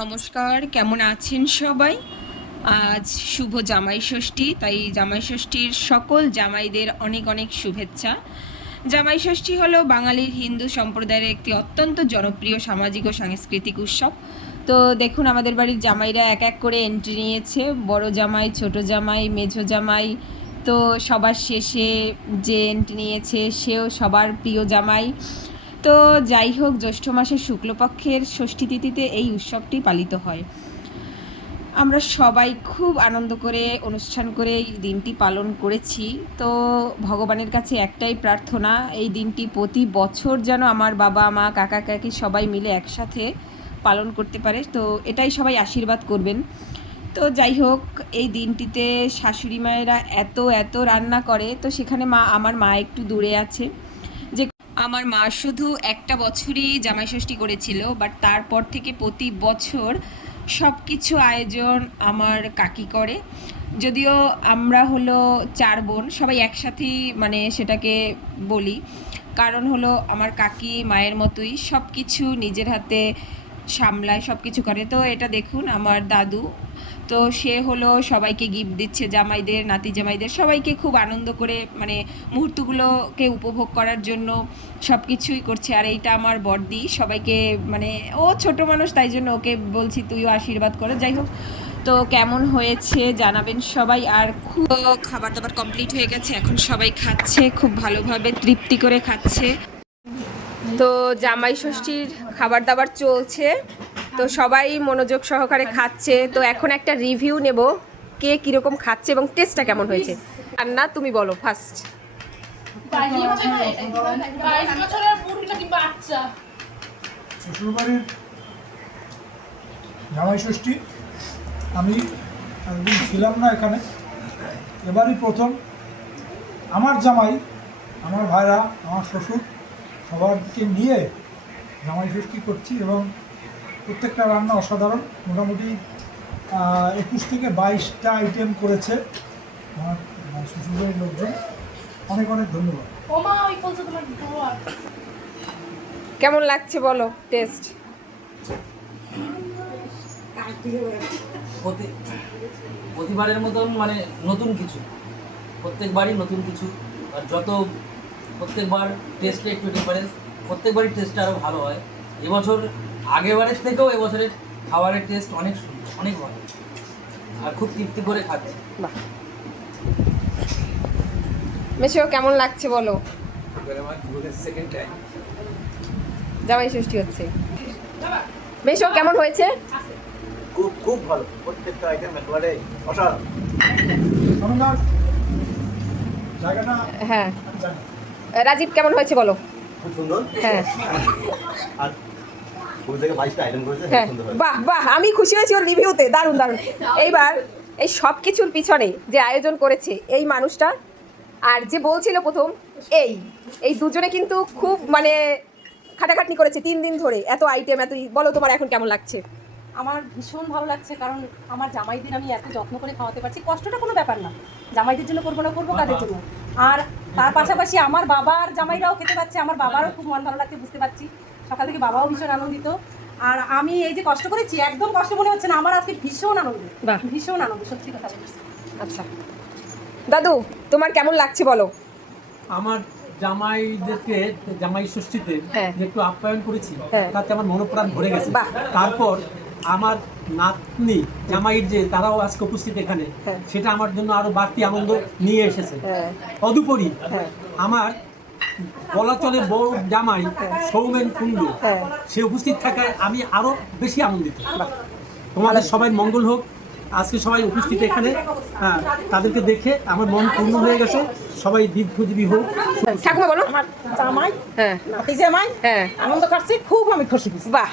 নমস্কার, কেমন আছেন সবাই? আজ শুভ জামাই ষষ্ঠী, তাই জামাই ষষ্ঠীর সকল জামাইদের অনেক অনেক শুভেচ্ছা। জামাই ষষ্ঠী হলো বাঙালির হিন্দু সম্প্রদায়ের একটি অত্যন্ত জনপ্রিয় সামাজিক ও সাংস্কৃতিক উৎসব। তো দেখুন, আমাদের বাড়ির জামাইরা এক এক করে এন্ট্রি নিয়েছে। বড় জামাই, ছোট জামাই, মেঝো জামাই, তো সবার শেষে যে এন্ট্রি নিয়েছে সেও সবার প্রিয় জামাই। তো যাই হোক, জ্যৈষ্ঠ মাসের শুক্লপক্ষের ষষ্ঠী তিথিতে এই উৎসবটি পালিত হয়। আমরা সবাই খুব আনন্দ করে অনুষ্ঠান করে এই দিনটি পালন করেছি। তো ভগবানের কাছে একটাই প্রার্থনা, এই দিনটি প্রতি বছর যেন আমার বাবা মা কাকা কাকি সবাই মিলে একসাথে পালন করতে পারে। তো এটাই সবাই আশীর্বাদ করবেন। তো যাই হোক, এই দিনটিতে শাশুড়ি মায়েরা এত রান্না করে, তো সেখানে আমার মা একটু দূরে আছে। যে আমার মা শুধু একটা বছরই জামাই ষষ্ঠী করেছিল, বাট তারপর থেকে প্রতি বছর সব কিছু আয়োজন আমার কাকি করে। যদিও আমরা হলো 4 বোন, সবাই একসাথেই মানে সেটাকে বলি, কারণ হলো আমার কাকি মায়ের মতোই সব কিছু নিজের হাতে সামলায়, সব কিছু করে। তো এটা দেখুন আমার দাদু, তো সে হলো সবাইকে গিফট দিচ্ছে, জামাইদের, নাতি জামাইদের সবাইকে খুব আনন্দ করে মানে মুহূর্তগুলোকে উপভোগ করার জন্য সব কিছুই করছে। আর এইটা আমার বড়দি, সবাইকে মানে ও ছোট মানুষ, তাই জন্য ওকে বলছি তুইও আশীর্বাদ করো। যাই হোক, তো কেমন হয়েছে জানাবেন সবাই। আর খুব খাবার দাবার কমপ্লিট হয়ে গেছে, এখন সবাই খাচ্ছে, খুব ভালোভাবে তৃপ্তি করে খাচ্ছে। তো জামাই ষষ্ঠীর খাবার দাবার চলছে, তো সবাই মনোযোগ সহকারে খাচ্ছে। তো এখন একটা রিভিউ নেব, কে কীরকম খাচ্ছে এবং টেস্টটা কেমন হয়েছে। রান্না তুমি বলো ফার্স্ট। শ্বশুরবাড়ির জামাই ষষ্ঠী আমি একদিন ছিলাম না এখানে, এবারই প্রথম আমার জামাই, আমার ভাইরা, আমার শ্বশুর সবাইকে নিয়ে জামাই ষষ্ঠী করছি এবং প্রত্যেকটা রান্না অসাধারণ। মোটামুটি 21 থেকে 22টা আইটেম করেছে আমার শ্বশুরবাড়ির লোকজন। অনেক অনেক ধন্যবাদ। কেমন লাগছে বলো টেস্ট? প্রতিবারের মতন মানে নতুন কিছু, প্রত্যেকবারই নতুন কিছু। আর প্রত্যেকবার টেস্টে একটু ডিফারেন্স, প্রত্যেকবারই টেস্টটা আরও ভালো হয়। এবছর আগেরবারের থেকেও এবছরের খাবারের টেস্ট অনেক অনেক ভালো, আর খুব তৃপ্তি করে খাচ্ছি। বাহ, মেশো কেমন লাগছে বলো? জামাই ষষ্ঠী হচ্ছে, মেশো কেমন হয়েছে? খুব খুব ভালো, প্রত্যেকটা আইটেম একেবারে অসাধারণ। জায়গাটা হ্যাঁ, রাজীব কেমন হয়েছে বলো? খুব সুন্দর। হ্যাঁ আর 20 থেকে 22টা আইটেম করেছে, হ্যাঁ, সুন্দর। বাহ বাহ, আমি খুশি হয়েছি ওর রিভিউতে, দারুণ দারুণ। এইবার এই সব কিছুর পিছনে যে আয়োজন করেছে এই মানুষটা, আর যে বলছিল প্রথম, এই দুজনে কিন্তু খুব মানে খাটাখাটনি করেছে 3 দিন ধরে, এত আইটেম এত। বলো তোমার এখন কেমন লাগছে? আমার ভীষণ ভালো লাগছে, কারণ আমার জামাইদের আমি এত যত্ন করে খাওয়াতে পারছি। কষ্টটা কোনো ব্যাপার না, জামাইদের জন্য করবো না করবো কাদের জন্য। আর তার পাশাপাশি আমার বাবার জামাইরাও খেতে পাচ্ছে, আমার বাবারও খুব মন ভালো লাগছে, বুঝতে পারছি। সকাল থেকে বাবাও ভীষণ আনন্দিত। আর আমি এই যে কষ্ট করেছি, একদম কষ্ট মনে হচ্ছে না আমার, আজকে ভীষণ আনন্দ, ভীষণ আনন্দ, সত্যি কথা বলছি। আচ্ছা দাদু, তোমার কেমন লাগছে বলো? আমার জামাইদেরকে জামাই ষষ্ঠীতে যে একটু আপ্যায়ন করেছি, তাতে আমার মনোপ্রাণ ভরে গেছে। তারপর আমার নাতনি জামাইয়ের যে তারাও আজকে উপস্থিত এখানে, সেটা আমার জন্য আরো বাড়তি আনন্দ নিয়ে এসেছে। তদুপরি আমার বলা চলে বড় জামাই সৌমেন কুণ্ডু, সে উপস্থিত থাকায় আমি আরো বেশি আনন্দিত। তোমাদের সবাই মঙ্গল হোক। আজকে সবাই উপস্থিত এখানে, হ্যাঁ, তাদেরকে দেখে আমার মন পূর্ণ হয়ে গেছে। সবাই দীর্ঘজীবী হোক। ঠাকুমা বলো। আমার জামাই, হ্যাঁ, নাতি জামাই, হ্যাঁ, আনন্দ করছি, খুব আমি খুশি। বাহ।